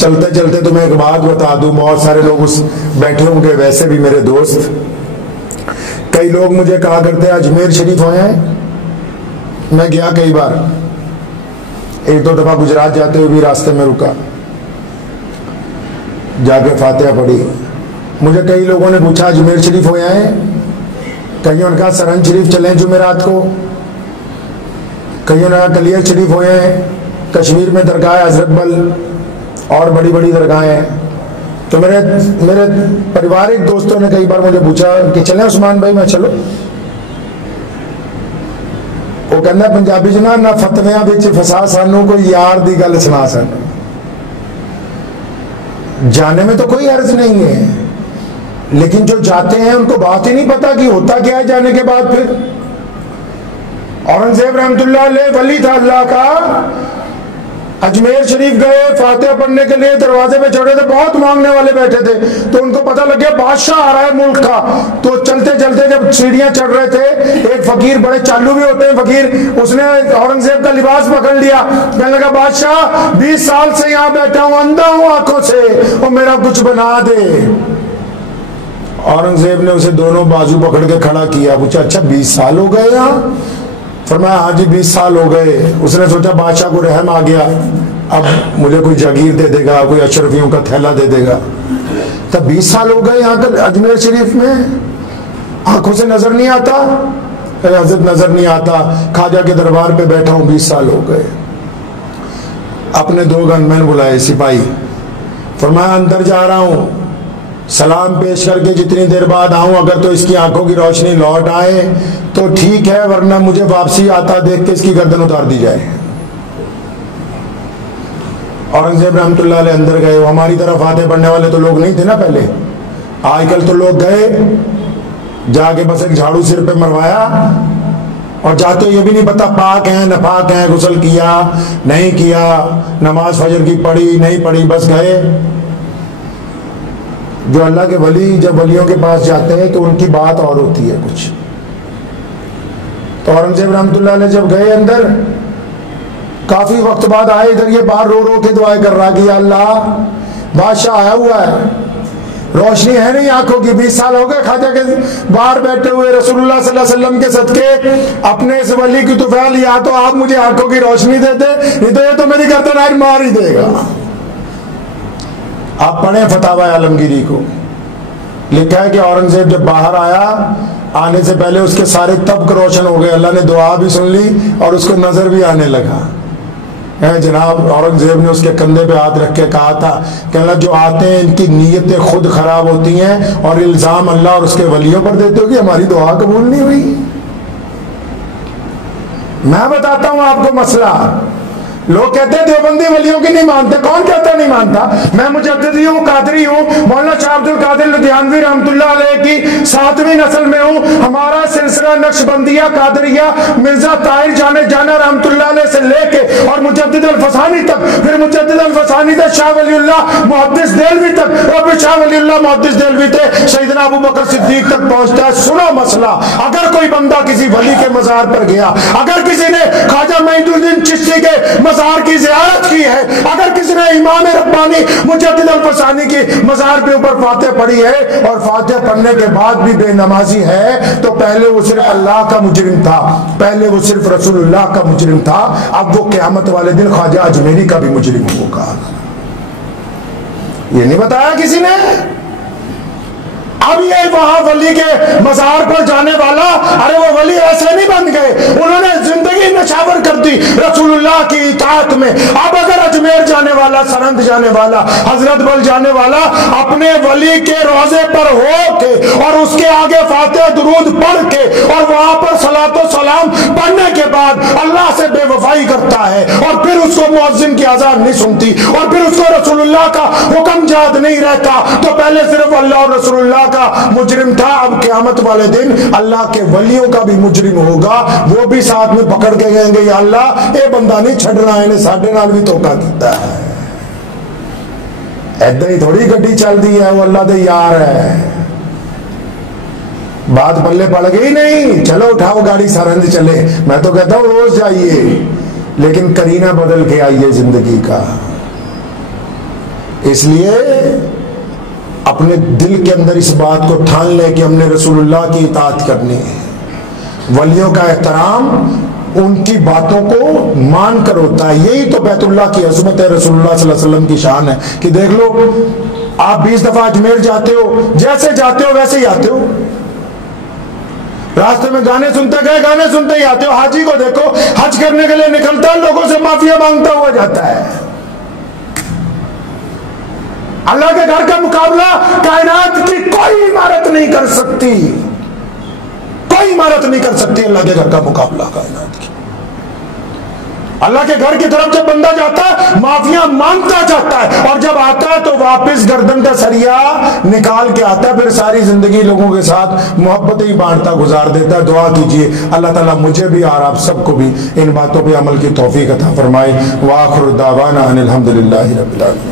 चलते चलते तुम्हें एक बात बता दूं, बहुत सारे लोग उस बैठे होंगे वैसे भी मेरे दोस्त, कई लोग मुझे कहा करते हैं अजमेर शरीफ होए हैं। मैं गया कई बार, एक दो दफा गुजरात जाते हुए भी रास्ते में रुका, जाके फातिहा पढ़ी। मुझे कई लोगों ने पूछा अजमेर शरीफ होए हैं, कईयों ने कहा सरहंद शरीफ चलें जुमेरात को, कईयों ने कहा कलियर शरीफ होए हैं, कश्मीर में दरगाह है हजरत बल और बड़ी बड़ी दरगाहें हैं। तो मेरे पारिवारिक दोस्तों ने कई बार मुझे पूछा कि चलें उस्मान भाई, मैं चलो। वो कहना पंजाबी च ना फतवियां विच फसा सानू कोई यार दी गल सुना सन। जाने में तो कोई अर्ज नहीं है, लेकिन जो जाते हैं उनको बात ही नहीं पता कि होता क्या है जाने के बाद। फिर औरंगजेब रहमतुल्लाह अलैह वली था अल्लाह का, अजमेर शरीफ गए फातिहा पढ़ने के लिए, दरवाजे पे चढ़े थे, बहुत मांगने वाले बैठे थे, तो उनको पता लग गया बादशाह आ रहा है मुल्क का। तो चलते चलते जब सीढ़ियां चढ़ रहे थे, एक फकीर, बड़े चालू भी होते हैं फकीर, उसने औरंगजेब का लिबास पकड़ लिया, कहने लगा बादशाह 20 साल से यहाँ बैठा हूं, अंधा हूं आंखों से, और मेरा कुछ बना दे। औरंगजेब ने उसे दोनों बाजू पकड़ के खड़ा किया, पूछा अच्छा 20 साल हो गए यहाँ? फरमाया हाँ जी 20 साल हो गए। उसने सोचा बादशाह को रहम आ गया, अब मुझे कोई जागीर दे देगा, कोई अशरफियों का थैला दे देगा। तब 20 साल हो गए यहाँ का अजमेर शरीफ में, आंखों से नजर नहीं आता? हजरत नजर नहीं आता, ख्वाजा के दरबार पे बैठा हूँ 20 साल हो गए। अपने 2 गनमैन बुलाए सिपाही, फरमाया अंदर जा रहा हूँ, सलाम पेश करके जितनी देर बाद आऊं, अगर तो इसकी आंखों की रोशनी लौट आए तो ठीक है, वरना मुझे वापसी आता देख के इसकी गर्दन उतार दी जाए। औरंगजेब रहमतुल्लाह अलैह अंदर गए। हमारी तरफ फातिहा पढ़ने वाले तो लोग नहीं थे ना पहले, आजकल तो लोग गए, जाके बस एक झाड़ू सिर पे मरवाया और जाते ये भी नहीं पता पाक है नपाक है, गुस्ल किया नहीं किया, नमाज फजर की पढ़ी नहीं पढ़ी, बस गए। जो अल्लाह के वली जब वलियों के पास जाते हैं तो उनकी बात और होती है कुछ। तो औरंगजेब रहमतुल्लाह अलैह जब गए अंदर, काफी वक्त बाद आए इधर, ये बाहर रो रो के दुआएं कर रहा कि अल्लाह बादशाह आया हुआ है, रोशनी है नहीं आंखों की, 20 साल हो गए ख्वाजा के बाहर बैठे हुए, रसूलुल्लाह सल्लल्लाहु अलैहि वसल्लम के सदके अपने इस वली की तुफैल, या तो आप मुझे आंखों की रोशनी दे दे, नहीं तो ये तो मेरी गर्दन आज मार ही देगा। आप पढ़े फतावा आलमगीरी को, लिखा है कि औरंगजेब जब बाहर आया, आने से पहले उसके सारे तब्क रोशन हो गए, अल्लाह ने दुआ भी सुन ली और उसको नजर भी आने लगा। जनाब औरंगजेब ने उसके कंधे पे हाथ रख के कहा था कि अल्लाह जो आते हैं इनकी नीयतें खुद खराब होती हैं, और इल्जाम अल्लाह और उसके वलियों पर देते हो कि हमारी दुआ कबूल नहीं हुई। मैं बताता हूं आपको मसला। लोग कहते हैं देवबंदी वलियों की नहीं मानते, कौन कहता नहीं मानता? मैं मुजद्दिदी हूँ, कादरी हूँ, मौलाना शाह अब्दुल कादिर लुधियानवी रहमतुल्लाह अलैह की 7वीं नस्ल में हूँ। हमारा सिलसिला नक्शबंदिया कादरिया मिर्जा ताहिर जाने जाना रहमतुल्लाह अलैह से लेके और मुजद्दिद अल-फसानी तक, फिर मुजद्दिद अल-फसानी से शाह वलीउल्लाह मुहद्दिस देलवी तक, और फिर शाह वलीउल्लाह मुहद्दिस देलवी थे सैयदना अबू बकर सिद्दीक तक पहुंचता है। सुनो मसला, अगर कोई बंदा किसी वली के मजार पर गया, अगर किसी ने ख्वाजा मोइनुद्दीन चिश्ती के मजार की ज़ियारत की है, अगर किसी ने इमाम रब्बानी मुजद्दिद अल-फसानी की मजार के ऊपर फातिहा पढ़ी है और फातिहा पढ़ने के बाद भी बेनमाजी है, तो पहले वो सिर्फ अल्लाह का मुजरिम था, पहले वो सिर्फ रसूलुल्लाह का मुजरिम था, अब वो क़यामत वाले दिन ख्वाजा अजमेरी का भी मुजरिम होगा। ये नहीं बताया किसी ने। अब ये वहां वली के मजार पर जाने वाला, अरे वो वली ऐसे नहीं बन गए, उन्होंने जिंदगी नशावर कर दी रसूलुल्लाह की इताअत में। अब अगर अजमेर जाने वाला, सरहंद जाने वाला, हजरत बल जाने वाला अपने वली के रोजे पर हो के और उसके आगे फातिहा दुरूद पढ़ के और वहां पर सलातो सलाम पढ़ने के बाद अल्लाह से बेवफाई करता है और फिर उसको मुअज्जिन की आजान नहीं सुनती और फिर उसको रसूलुल्लाह का हुक्म याद नहीं रहता, तो पहले सिर्फ अल्लाह और रसूलुल्लाह का मुजरिम था, अब क़यामत वाले दिन अल्लाह के वलियों का भी मुजरिम होगा। वो भी साथ में पकड़ के कहेंगे या अल्लाह ये बंदा नहीं छड़ना, इन्हें साढ़े नाल भी धोखा किया है। ऐदा ही थोड़ी गड्डी चलती है, वो अल्लाह दे यार है। बात पल्ले पड़ गई नहीं, चलो उठाओ गाड़ी सरहंद चले। मैं तो कहता हूं रोज जाइए, लेकिन करीना बदल के आइए जिंदगी का। इसलिए अपने दिल के अंदर इस बात को ठान ले कि हमने रसूलुल्लाह की इताअत करनी है। वलियों का एहतराम उनकी बातों को मान कर होता है। यही तो बैतुल्लाह की अज़मत है, रसूलुल्लाह सल्लल्लाहु अलैहि वसल्लम की शान है कि देख लो, आप 20 दफा अजमेर जाते हो, जैसे जाते हो वैसे ही आते हो। रास्ते में गाने सुनते गए, गाने सुनते ही आते हो। हाजी को देखो, हज करने के लिए निकलता है, लोगों से माफिया मांगता हुआ जाता है। अल्लाह के घर का मुकाबला कायनात की कोई इमारत नहीं कर सकती, कोई इमारत नहीं कर सकती अल्लाह के घर का मुकाबला कायनात की। अल्लाह के घर की तरफ जब बंदा जाता है, माफिया मांगता जाता है, और जब आता है तो वापस गर्दन का सरिया निकाल के आता है, फिर सारी जिंदगी लोगों के साथ मोहब्बत ही बांटता गुजार देता है। दुआ कीजिए अल्लाह ताला मुझे भी और आप सबको भी इन बातों पे अमल की तौफीक अता फरमाए। व आखिर दावाना अनिल हम्दुलिल्लाहि रब्बिल आलमीन।